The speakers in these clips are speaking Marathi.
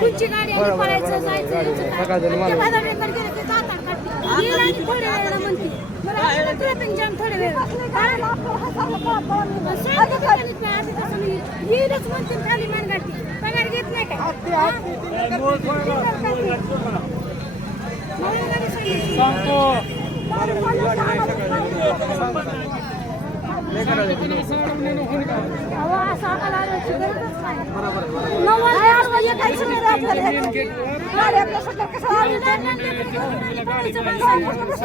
तुमची गाडी आहे, पळायचं, जायचं, यायचं काय? गेले, ते जातात काढते. येईल आणि थोड्या वेळाला म्हणते. बरं, traffic jam थोड्या वेळ. कारण. येईलच म्हणते खाली मानगाठी. पगार घेत नाही काय? हा? अहो, असं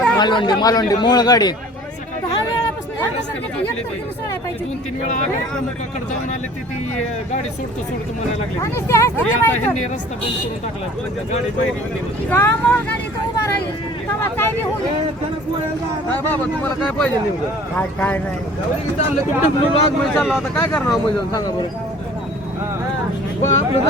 मालवंडी मालवंडी मूळ गाडी. दोन तीन वेळा जाऊन आले ते ती सोडतो सोडतो लागले आता. ह्यांनी रस्ता बंद करून टाकला काय बाबा तुम्हाला काय पाहिजे नेमकं काय काय नाही. चाललं की टिपलं आगमध्ये चाललं आता काय करणार मग? सांगा बरं, आपलं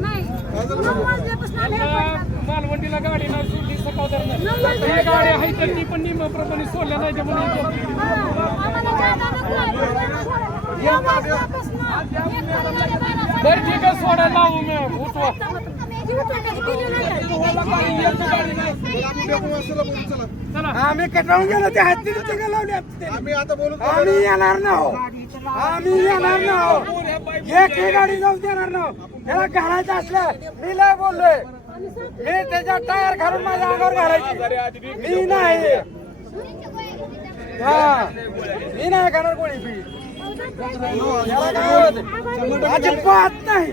नाही. हे. मालवंडीला गाडी ना सोडली सकाळ. ही गाडी आहे तर ती पण नियमाप्रमाणे सोडल्या नाही बरं ठीक आहे सोडायला लावू मी. उठवा. आम्ही कटाळून गेलो ते हाती का लावले. आम्ही आता बोलू आम्ही येणार ना हो. आम्ही येणार ना हो. एक ही गाडी जाऊ देणार ना हो. त्याला घालायचं असलं मी लय बोललोय. मी त्याच्या टायर घालून माझ्या अंगावर घालायची. मी नाही. हा. मी नाही करणार कोणी? अजिबात नाही.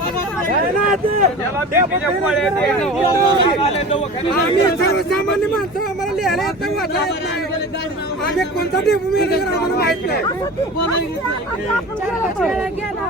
नुसतं. त्या बाईकडे गेला, इकडे जाऊन आले ते. बोलून देत नाही बाईकडे ते. काय नाही, बोलून देत नाही ते. त्याला भीतीच्या गोळ्या द्यायला. हो, आले दवाखान्यात. आम्ही सर्वसामान्य माणसं आम्हाला लिहायला येतं वाचा येत नाही आम्ही कोणता डेपो मॅनेजर आम्हाला माहित नाही गेला